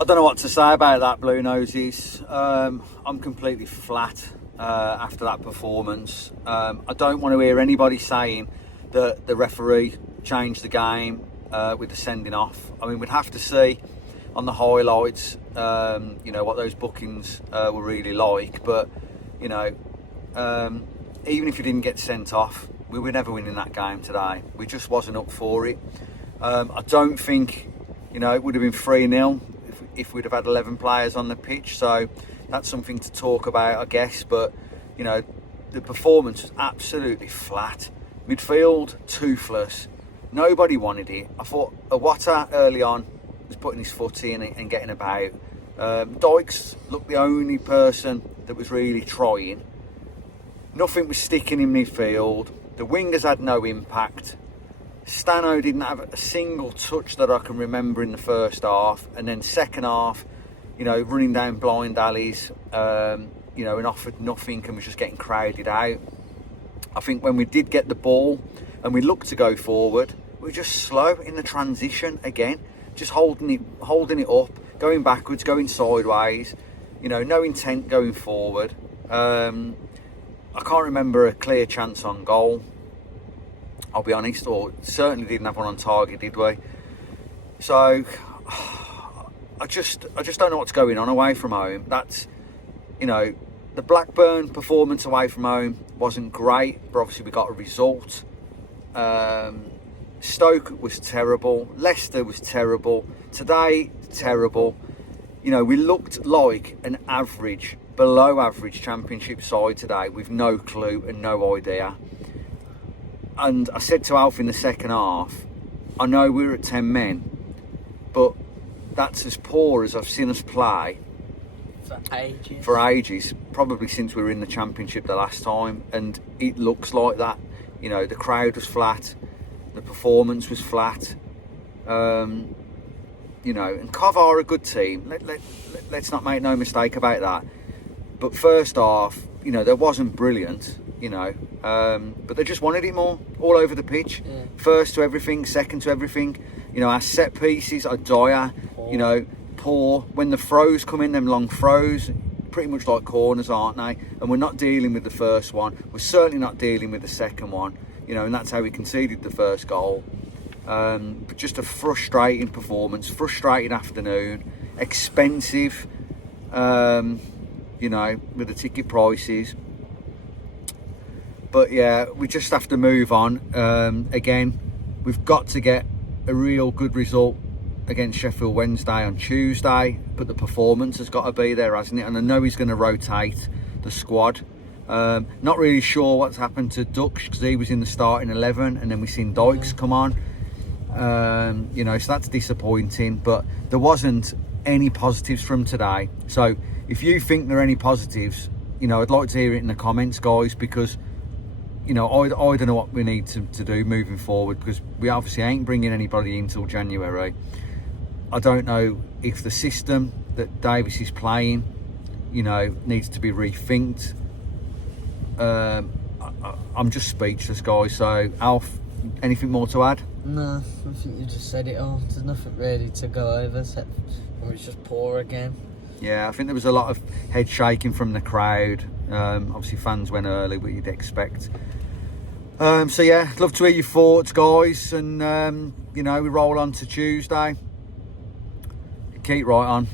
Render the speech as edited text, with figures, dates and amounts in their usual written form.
I don't know what to say about that, Blue Noses. I'm completely flat after that performance. I don't want to hear anybody saying that the referee changed the game with the sending off. I mean, we'd have to see on the highlights, what those bookings were really like. But, even if you didn't get sent off, we were never winning that game today. We just wasn't up for it. I don't think, it would have been 3-0 if we'd have had 11 players on the pitch. So that's something to talk about, I guess. But, the performance was absolutely flat. Midfield, toothless. Nobody wanted it. I thought Iwata early on was putting his foot in and getting about. Dykes looked the only person that was really trying. Nothing was sticking in midfield. The wingers had no impact. Stano didn't have a single touch that I can remember in the first half. And then second half, running down blind alleys, and offered nothing and was just getting crowded out. I think when we did get the ball and we looked to go forward, we were just slow in the transition again, just holding it up, going backwards, going sideways, no intent going forward. I can't remember a clear chance on goal, I'll be honest, or certainly didn't have one on target, did we? So I just don't know what's going on away from home. That's, the Blackburn performance away from home wasn't great, but obviously we got a result. Stoke was terrible. Leicester was terrible. Today, terrible. We looked like an average, below average championship side today with no clue and no idea. And I said to Alf in the second half, I know we're at 10 men, but that's as poor as I've seen us play for ages, probably since we were in the championship the last time. And it looks like that. The crowd was flat, the performance was flat. And Cov are a good team. Let's not make no mistake about that. But first half, they wasn't brilliant, but they just wanted it more, all over the pitch. Yeah. First to everything, second to everything. Our set pieces are dire, poor. When the throws come in, them long throws, pretty much like corners, aren't they? And we're not dealing with the first one. We're certainly not dealing with the second one, and that's how we conceded the first goal. But just a frustrating performance, frustrating afternoon, expensive, with the ticket prices. But yeah, we just have to move on. Again, we've got to get a real good result against Sheffield Wednesday on Tuesday, but the performance has got to be there, hasn't it? And I know he's going to rotate the squad. Not really sure what's happened to Dux, because he was in the starting 11 and then we've seen Dykes come on. So that's disappointing, but there wasn't any positives from today. So if you think there are any positives, I'd like to hear it in the comments, guys, because I don't know what we need to do moving forward, because we obviously ain't bringing anybody in till January. I don't know if the system that Davis is playing, needs to be rethinked. I'm just speechless, guys. So, Alf, anything more to add? No, I think you just said it all. There's nothing really to go over, except it's just poor again. Yeah, I think there was a lot of head shaking from the crowd. Obviously, fans went early, what you'd expect. So yeah, love to hear your thoughts, guys, and we roll on to Tuesday. Keep right on.